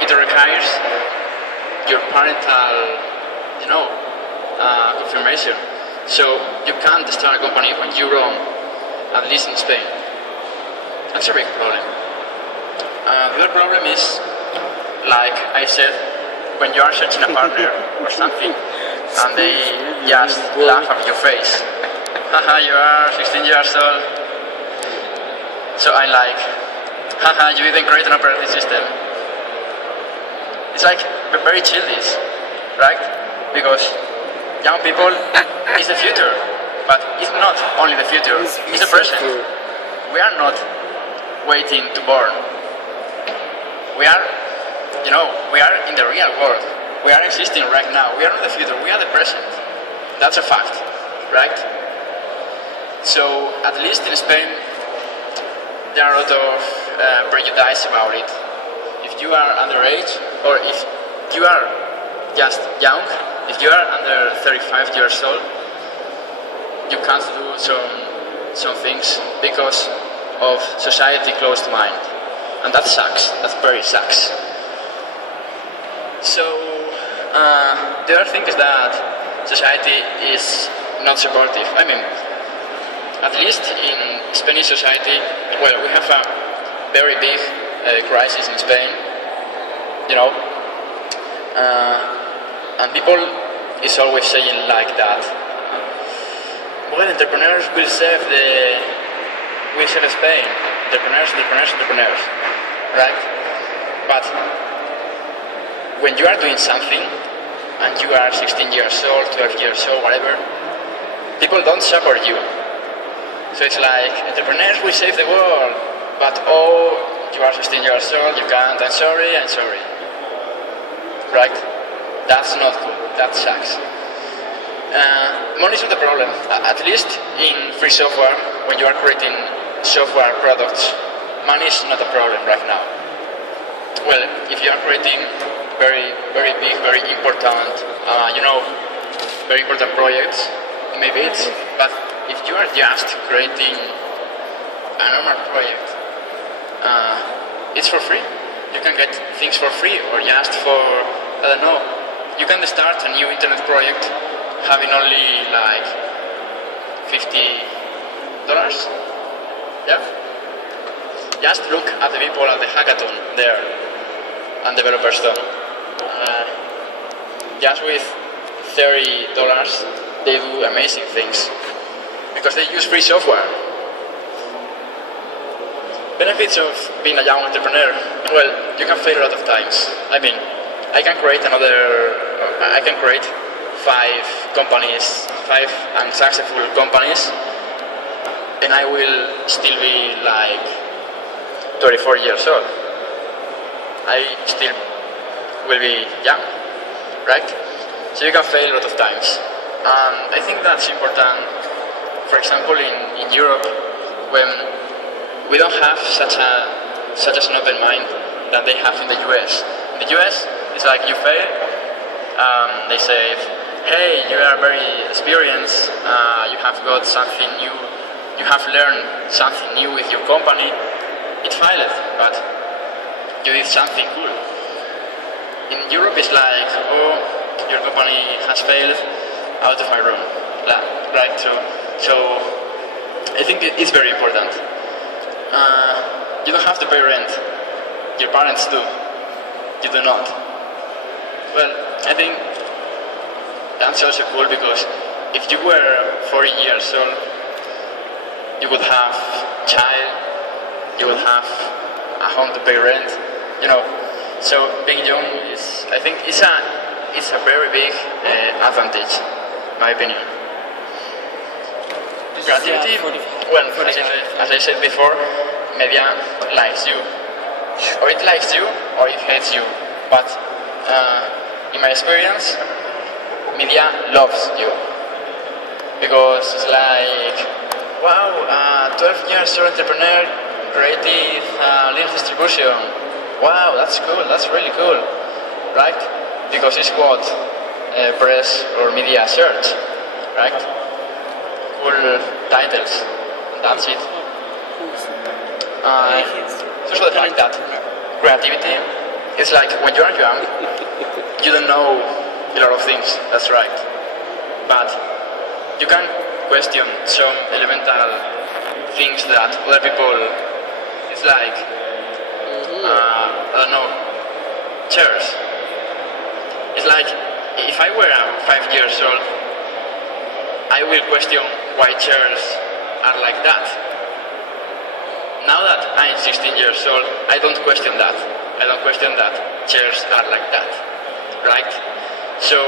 it requires your parental, confirmation. So you can't start a company when you're wrong, at least in Spain. That's a big problem. The other problem is, like I said, when you are searching a partner or something, and they just laugh at your face. Haha, you are 16 years old. So I'm like, haha, you didn't create an operating system. It's like very childish, right? Because young people is the future, but it's not only the future, it's the present. We are not waiting to born. We are, we are in the real world. We are existing right now. We are not the future, we are the present. That's a fact, right? So, at least in Spain, there are a lot of prejudice about it. If you are underage, or if you are just young, if you are under 35 years old, you can't do some things because of society closed mind. And that sucks, that very sucks. So, the other thing is that society is not supportive. I mean, at least in Spanish society, well, we have a very big crisis in Spain, and people is always saying like that. Well, entrepreneurs will save Spain. Entrepreneurs, right? But when you are doing something and you are 16 years old, 12 years old, whatever, people don't support you. So it's like, entrepreneurs will save the world, but you are 16 years old, you can't, I'm sorry. Right? That's not good, that sucks. Money is not the problem, at least in free software, when you are creating software products, money is not a problem right now. Well, if you are creating very, very big, very important, very important projects, maybe it's, but if you are just creating a normal project, it's for free. You can get things for free, or just for, I don't know, you can start a new internet project having only like $50. Yeah? Just look at the people at the hackathon there, and developers done. Just with $30, they do amazing things, because they use free software. Benefits of being a young entrepreneur, well, you can fail a lot of times. I mean, I can create 5 companies, 5 unsuccessful companies, and I will still be like 24 years old. I still will be young, right? So you can fail a lot of times. I think that's important, for example, in Europe, when we don't have such an open mind that they have in the US. In the US, it's like you fail, they say, hey, you are very experienced, you have got something new, you have learned something new with your company, it failed, but you did something cool. In Europe, it's like, oh, your company has failed, out of my room, right? So I think it's very important. You don't have to pay rent. Your parents do. You do not. Well, I think that's also cool, because if you were 40 years old, you would have a child, you would have a home to pay rent, So being young is, I think, it's a very big advantage, in my opinion. Creativity, well, as I said before, media likes you. Or it likes you, or it hates you. But in my experience, media loves you. Because it's like, wow, 12 years old entrepreneur created Linux distribution. Wow, that's cool, that's really cool. Right? Because it's what press or media search. Right? Cool titles. That's it. Also the fact that creativity it's like when you are young, you don't know a lot of things, that's right. But you can question some elemental things that other people, it's like, I don't know, chairs. It's like, if I were 5 years old, I will question why chairs are like that. Now that I'm 16 years old, I don't question that. I don't question that chairs are like that, right? So